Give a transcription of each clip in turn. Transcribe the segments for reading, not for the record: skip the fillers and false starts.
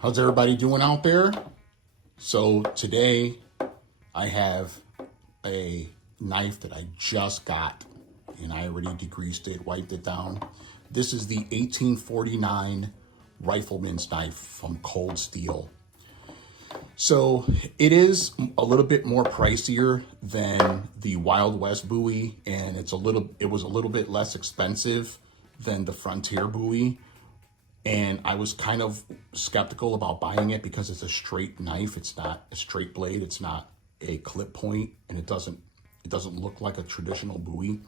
How's everybody doing out there? So today I have a knife that I just got and I already degreased it, wiped it down. This is the 1849 Rifleman's knife from Coldsteel. So it is a little bit more pricier than the Wild West Bowie, and it was a little bit less expensive than the Frontier Bowie. And I was kind of skeptical about buying it because it's a straight knife. It's not a straight blade. It's not a clip point, and it doesn't look like a traditional Bowie.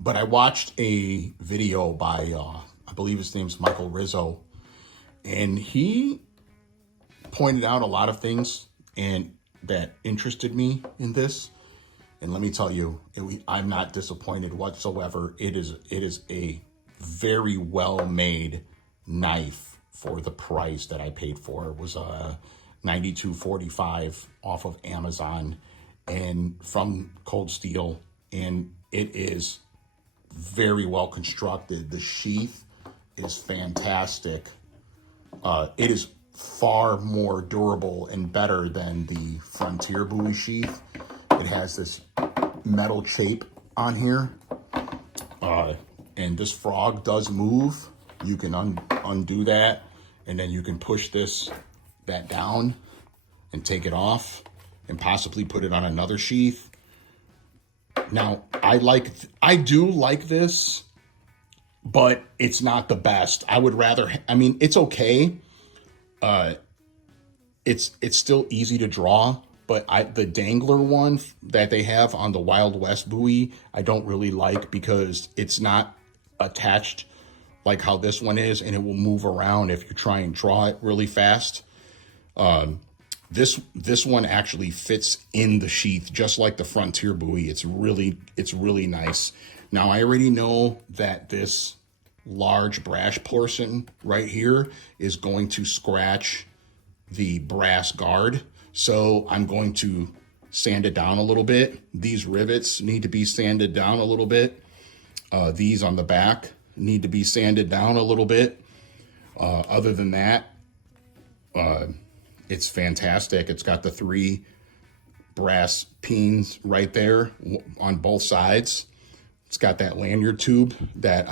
But I watched a video by I believe his name's Michael Rizzo, and he pointed out a lot of things and that interested me in this. And let me tell you, I'm not disappointed whatsoever. It is a very well made knife for the price that I paid for. It was $92.45 off of Amazon and from Coldsteel, and it is very well constructed. The sheath is fantastic. It is far more durable and better than the Frontier Bowie sheath. It has this metal chape on here. And this frog does move. You can undo that, and then you can push that down and take it off and possibly put it on another sheath. Now, I do like this, but it's not the best. It's okay. It's still easy to draw, but the dangler one that they have on the Wild West Bowie, I don't really like because it's not attached like how this one is, and it will move around if you try and draw it really fast. This one actually fits in the sheath just like the Frontier Bowie. It's really nice. Now I already know that this large brass portion right here is going to scratch the brass guard, so I'm going to sand it down a little bit. These rivets need to be sanded down a little bit. These on the back need to be sanded down a little bit. Other than that, it's fantastic. It's got the 3 brass pins right there on both sides. It's got that lanyard tube that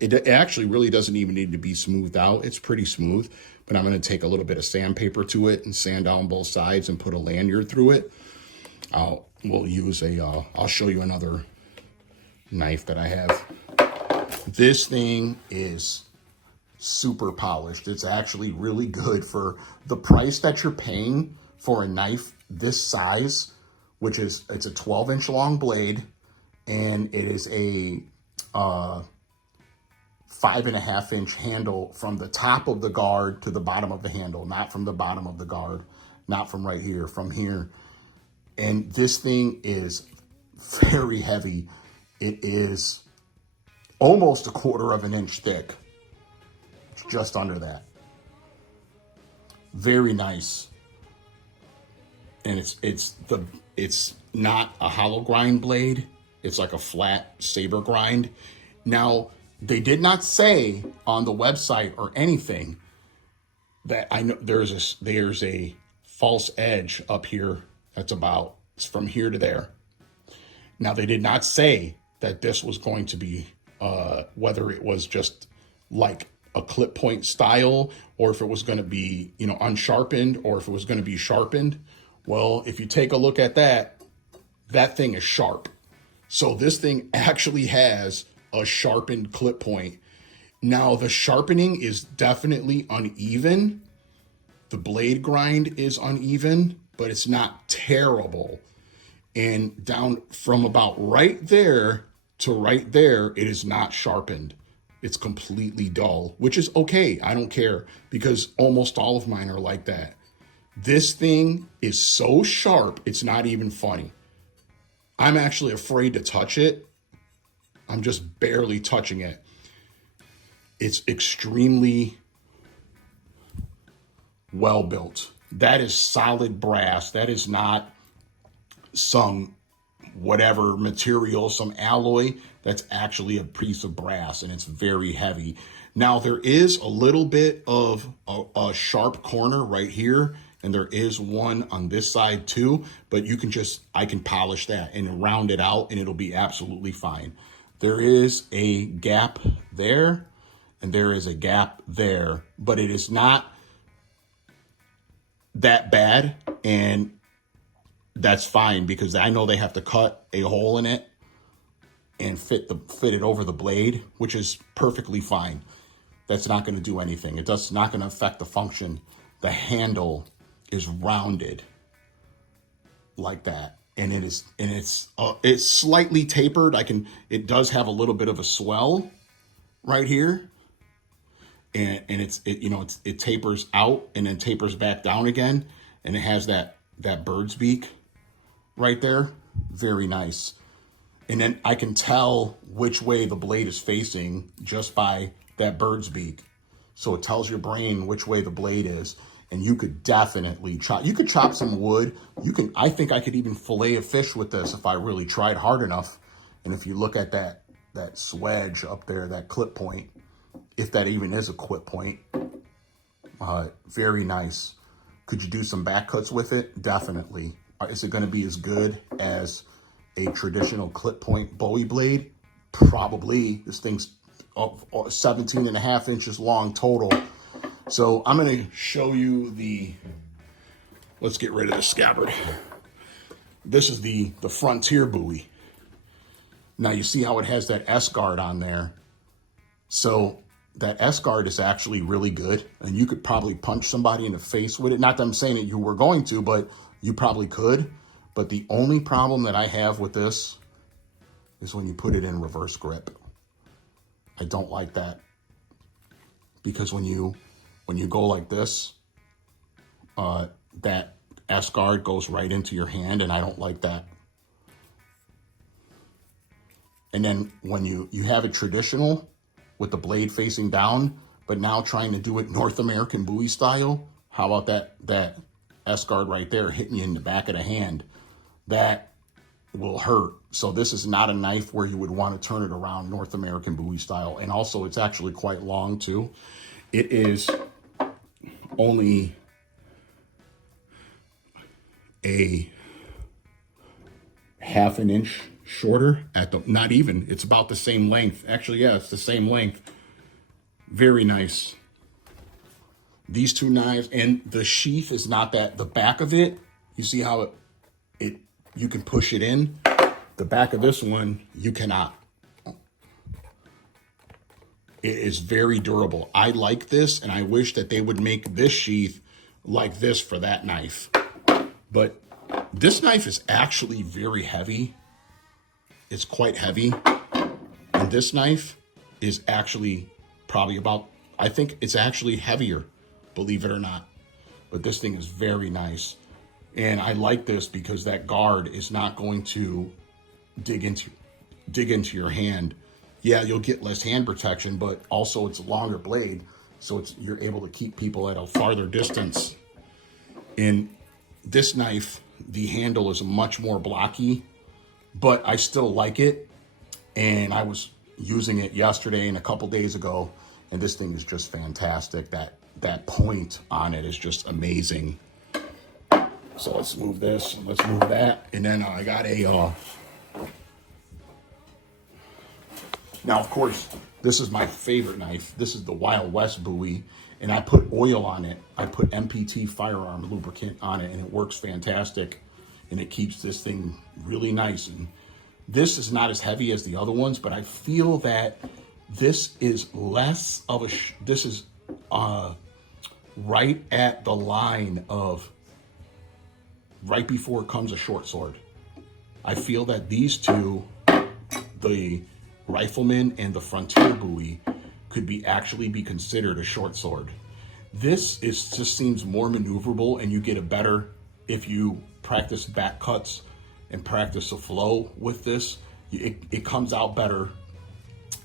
it actually really doesn't even need to be smoothed out. It's pretty smooth, but I'm gonna take a little bit of sandpaper to it and sand down both sides and put a lanyard through it. I'll show you another knife that I have. This thing is super polished. It's actually really good for the price that you're paying for a knife this size, it's a 12-inch long blade, and it is a 5.5-inch handle from the top of the guard to the bottom of the handle, not from the bottom of the guard, not from right here, from here. And this thing is very heavy. It is almost 1/4 of an inch thick. It's just under that. Very nice. And it's not a hollow grind blade. It's like a flat saber grind. Now, they did not say on the website or anything that I know there's a false edge up here that's it's from here to there. Now, they did not say that this was going to be whether it was just like a clip point style, or if it was going to be, unsharpened, or if it was going to be sharpened. Well, if you take a look at that thing is sharp. So this thing actually has a sharpened clip point. Now, the sharpening is definitely uneven. The blade grind is uneven, but it's not terrible. And down from about right there to right there, it is not sharpened. It's completely dull, which is okay. I don't care, because almost all of mine are like that. This thing is so sharp, it's not even funny. I'm actually afraid to touch it. I'm just barely touching it. It's extremely well built. That is solid brass. That is not some whatever material, some alloy, that's actually a piece of brass, and it's very heavy. Now there is a little bit of a sharp corner right here, and there is one on this side too, but I can polish that and round it out and it'll be absolutely fine. There is a gap there and there is a gap there, but it is not that bad, and that's fine because I know they have to cut a hole in it and fit it over the blade, which is perfectly fine. That's not going to do anything. It's not going to affect the function. The handle is rounded like that, and it's slightly tapered. It does have a little bit of a swell right here, and it tapers out and then tapers back down again, and it has that bird's beak right there. Very nice. And then I can tell which way the blade is facing just by that bird's beak. So it tells your brain which way the blade is. And you could definitely chop some wood. I think I could even fillet a fish with this if I really tried hard enough. And if you look at that swedge up there, that clip point, if that even is a clip point, very nice. Could you do some back cuts with it? Definitely. Is it going to be as good as a traditional clip point Bowie blade? Probably. This thing's 17 and a half inches long total. So I'm going to show you let's get rid of the scabbard. This is the Frontier Bowie. Now you see how it has that S-guard on there. So that S-guard is actually really good, and you could probably punch somebody in the face with it. Not that I'm saying that you were going to, but you probably could. But the only problem that I have with this is when you put it in reverse grip. I don't like that, because when you go like this, that S-guard goes right into your hand, and I don't like that. And then when you have it traditional with the blade facing down, but now trying to do it North American Bowie style, how about that S-guard right there hitting you in the back of the hand? That will hurt. So this is not a knife where you would want to turn it around North American Bowie style. And also it's actually quite long too. It is only a half an inch shorter not even, it's about the same length. Actually, yeah, it's the same length. Very nice. These two knives, and the sheath is not the back of it. You see how you can push it in. The back of this one, you cannot. It is very durable. I like this, and I wish that they would make this sheath like this for that knife. But this knife is actually very heavy. It's quite heavy. And this knife is actually probably I think it's actually heavier, believe it or not. But this thing is very nice. And I like this because that guard is not going to dig into your hand. Yeah, you'll get less hand protection, but also it's a longer blade, so you're able to keep people at a farther distance. In this knife, the handle is much more blocky, but I still like it. And I was using it yesterday and a couple days ago, and this thing is just fantastic. That point on it is just amazing. So let's move this, and let's move that. And then I got now, of course, this is my favorite knife. This is the Wild West Bowie, and I put oil on it. I put MPT firearm lubricant on it, and it works fantastic, and it keeps this thing really nice. And this is not as heavy as the other ones, but I feel that this is less of this is right at the line of right before it comes a short sword. I feel that these two, the Rifleman and the Frontier Bowie, could actually be considered a short sword. This just seems more maneuverable, and you get a better, if you practice back cuts and practice a flow with this, it comes out better,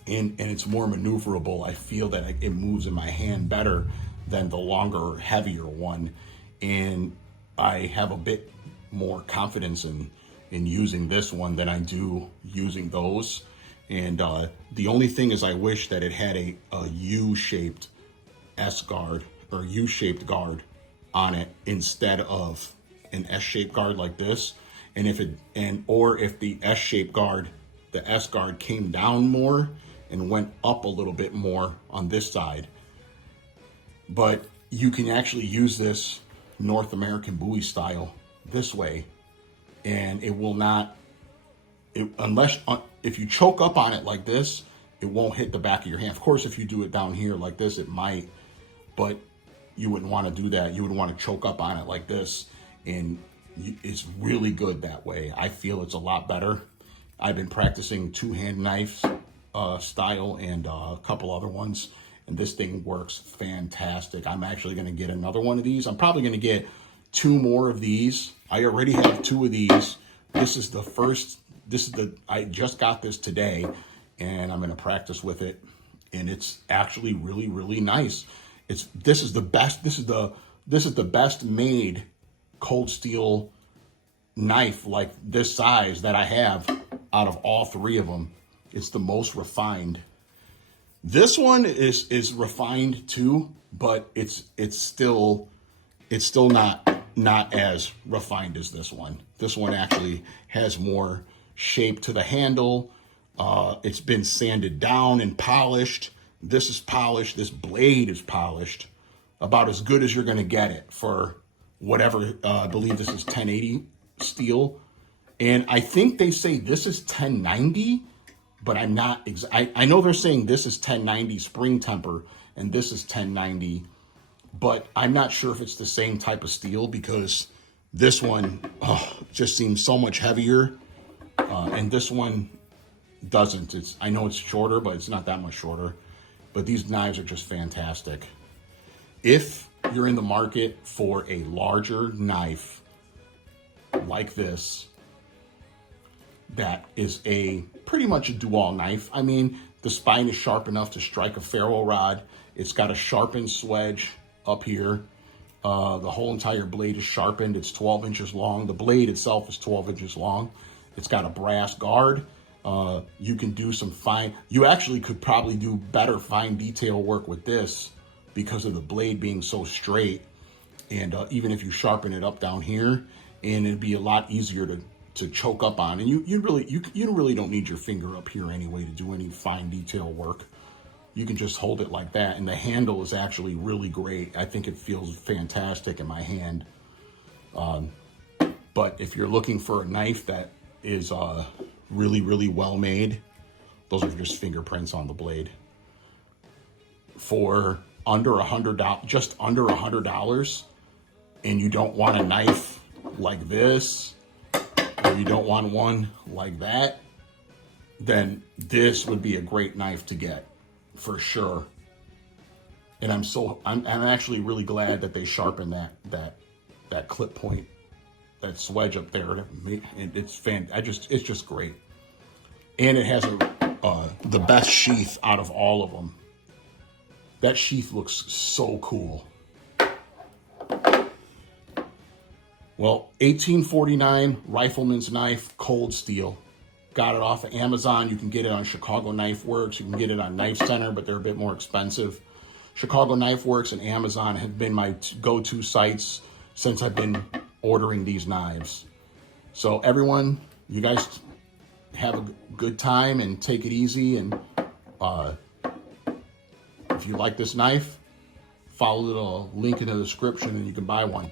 and it's more maneuverable. I feel that it moves in my hand better than the longer, heavier one, and I have a bit more confidence in using this one than I do using those. And the only thing is I wish that it had a U-shaped S-guard or U-shaped guard on it instead of an S-shaped guard like this. And if the S-shaped guard, the S-guard came down more and went up a little bit more on this side. But you can actually use this North American Bowie style this way, and it will not, if you choke up on it like this, it won't hit the back of your hand. Of course, if you do it down here like this, it might, but you wouldn't want to do that. You would want to choke up on it like this, and it's really good that way. I feel it's a lot better. I've been practicing two-hand knife style and a couple other ones, and this thing works fantastic. I'm actually going to get another one of these. I'm probably going to get 2 more of these. I already have 2 of these. This is the first, I just got this today, and I'm going to practice with it, and it's actually really, really nice. This is the best made cold steel knife like this size that I have out of all 3 of them. It's the most refined. This one is refined too, but it's still not as refined as this one. This one actually has more shape to the handle. It's been sanded down and polished. This is polished. This blade is polished. About as good as you're going to get it for whatever. I believe this is 1080 steel. And I think they say this is 1090, but I'm not. I know they're saying this is 1090 spring temper and this is 1090, but I'm not sure if it's the same type of steel because this one just seems so much heavier, and this one doesn't. I know it's shorter, but it's not that much shorter. But these knives are just fantastic. If you're in the market for a larger knife like this, that is pretty much a dual knife. I mean, the spine is sharp enough to strike a ferro rod. It's got a sharpened swedge up here. The whole entire blade is sharpened. It's 12 inches long. The blade itself is 12 inches long. It's got a brass guard. You can do some you actually could probably do better fine detail work with this because of the blade being so straight. And even if you sharpen it up down here, and it'd be a lot easier to choke up on. And you really don't need your finger up here anyway to do any fine detail work. You can just hold it like that. And the handle is actually really great. I think it feels fantastic in my hand. But if you're looking for a knife that is really, really well made, those are just fingerprints on the blade. For under $100, just under $100, and you don't want a knife like this, or you don't want one like that, then this would be a great knife to get for sure. And I'm actually really glad that they sharpened that clip point, that swedge up there. It's just great. And it has the best sheath out of all of them. That sheath looks so cool. Well, 1849 Rifleman's knife, cold steel. Got it off of Amazon. You can get it on Chicago Knife Works. You can get it on Knife Center, but they're a bit more expensive. Chicago Knife Works and Amazon have been my go-to sites since I've been ordering these knives. So everyone, you guys have a good time and take it easy. And if you like this knife, follow the link in the description and you can buy one.